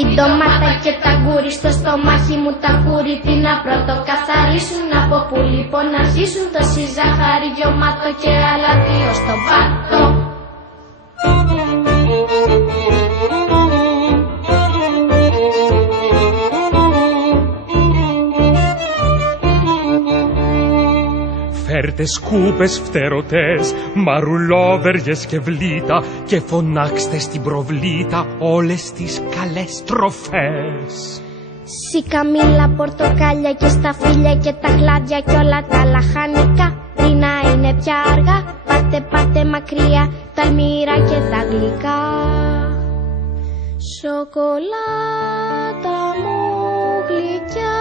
Η ντομάτα και τα γκούρι στο στομάχι μου τα κούρι. Τι να πρωτοκαθαρίσουν, από πού λοιπόν να αρχίσουν. Τόση ζάχαρη, γιωμάτο και αλατίο στο πάτο. Φέρτε σκούπες φτερωτές, μαρουλόβεργες και βλήτα και φωνάξτε στην προβλήτα όλες τις καλές τροφές. Σικαμήλα, πορτοκάλια και σταφύλια και τα χλάδια και όλα τα λαχανικά. Πριν να είναι πια αργά, πάτε μακριά τα αλμύρα και τα γλυκά. Σοκολάτα μου γλυκιά,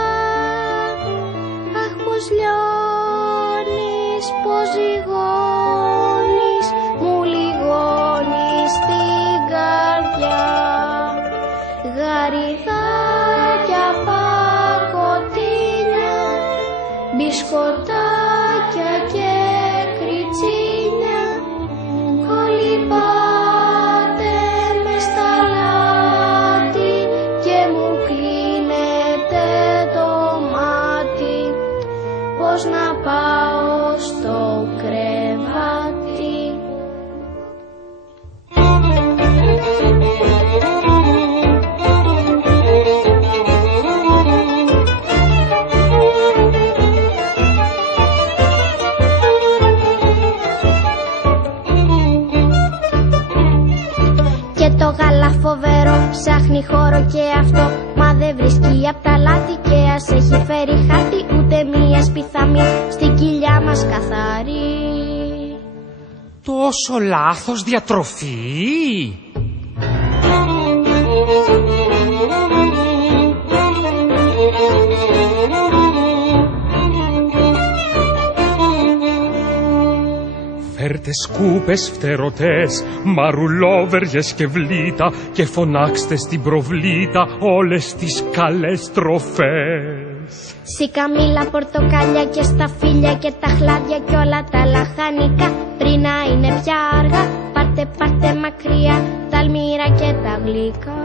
αχ πως λιώνεις, πως ζυγώνεις, μου λιγώνεις την καρδιά. Γαριδάκια, πακοτίνια, μπισκοτάκια και κριτσίνια, κολυμπάτε μες στα λάτι και μου κλείνετε το μάτι. Πώς να πάω στο κρεβάτι. Και το γάλα φοβερό ψάχνει χώρο και αυτό, μα δεν βρίσκει απ' τα λάθη και ας έχει φέρει χάτι ούτε μία σπιθαμή στην κοιλιά μας καθαρή. Τόσο λάθος διατροφή! Φέρτε σκούπες φτερωτές, μαρουλόβεργες και βλήτα και φωνάξτε στην προβλήτα όλες τις καλές τροφές. Σικαμήλα, πορτοκάλια και σταφύλια και τα χλάδια και όλα τα λαχανικά. Πριν να είναι πια αργά, πάτε μακριά τα αλμύρα και τα γλυκά.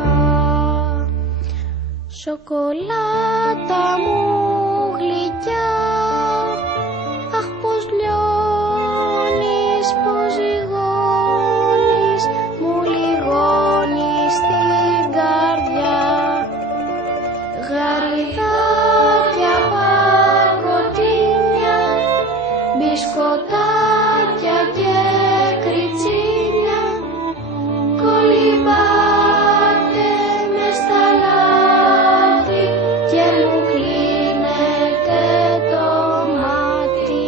Σοκολάτα μου γλυκιά, αχ πως λιώνεις, πως ζυγώνεις, μου λιγώνεις την καρδιά. Γαριδάκια, πακοτίνια, μπισκοτάκια και κριτσίνια, κολυμπάτε μες στα λάτι και μου κλείνετε το μάτι.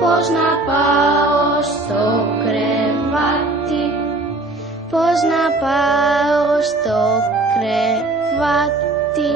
Πώς να πάω στο κρεβάτι, πώς να πάω στο κρεβάτι.